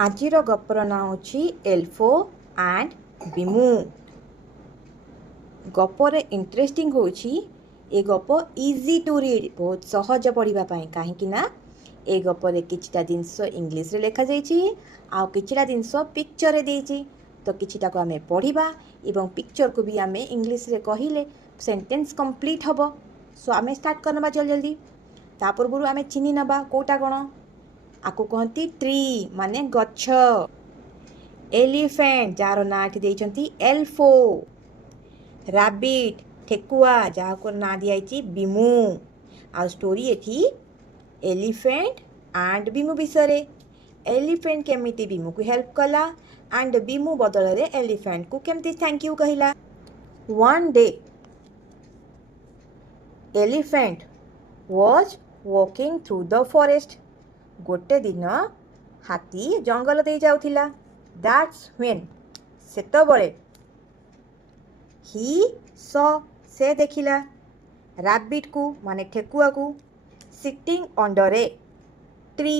आजिर गपर ना होची एल्फो and बिमू। गपर interesting होची ए गप इजी टू रीड, बहुत सहज पढ़ा कहीं ना ए गपर किछिटा जिनस इंग्लिश रे लिखा जाइछि आ किछिटा जिनस पिक्चर रे देइछि। तो किछिटा को आमे पढ़िबा एवं पिक्चर को भी आमे इंग्लिश रे कहिले सेंटेंस कंप्लीट हबो। सो आमे स्टार्ट करनबा जल्दी। ता पूर्व आमे चिन्हि नबा कोटा कोन आकु कहती ट्री माने गच्छ। एलिफेंट जार ना देइछंती एल्फो। रैबिट ठेकुआ जहाँ ना दिखाई बिमू। आ स्टोरी एथी एलिफेंट एंड बिमू विषय। एलिफेंट केमिति बिमू को हेल्प कला एंड बिमू बदल रे एलिफेंट को केमिति थैंक यू कहिला। One day elephant was walking through the forest। गोटे दिन हाथी जंगल दे जाउथिला। That's when सेतबळे ही सॉ से देखिला रैबिट को माने ठेकुआ को sitting under a tree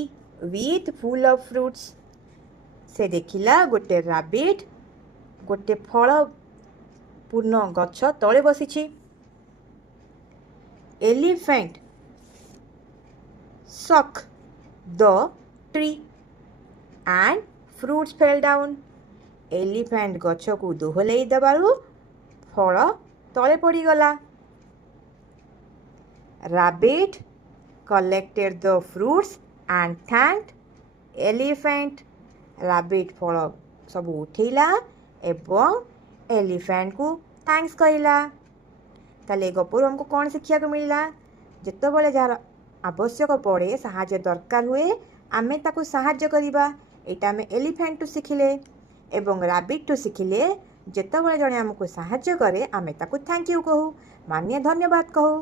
with full of fruits. से देखिला गोटे रैबिट गोटे फल पूर्ण गच्छ तळे बसिछि। Elephant shook the tree and fruits fell down। Elephant गच्छ को दोहलेई दबारु फल तले पड़ीगला। Rabbit collected the fruits and thanked elephant। Rabbit फल सब उठेला एवं एलिफेंट को थैंक्स कहला। ताले गपुर हमको कौन शिक्षा को मिलला जेतेबेले जार आवश्यक पड़े साहाय्य दरकार हुए आमे ताकू साहाय्य करिबा। एटा आमे एलिफेंट टू शिखिले एवं रैबिट टू शिखिले जेतेबेले जणे हमको साहाय्य करे आमे ताकू थैंक यू कहू मानिए धन्यवाद कहू।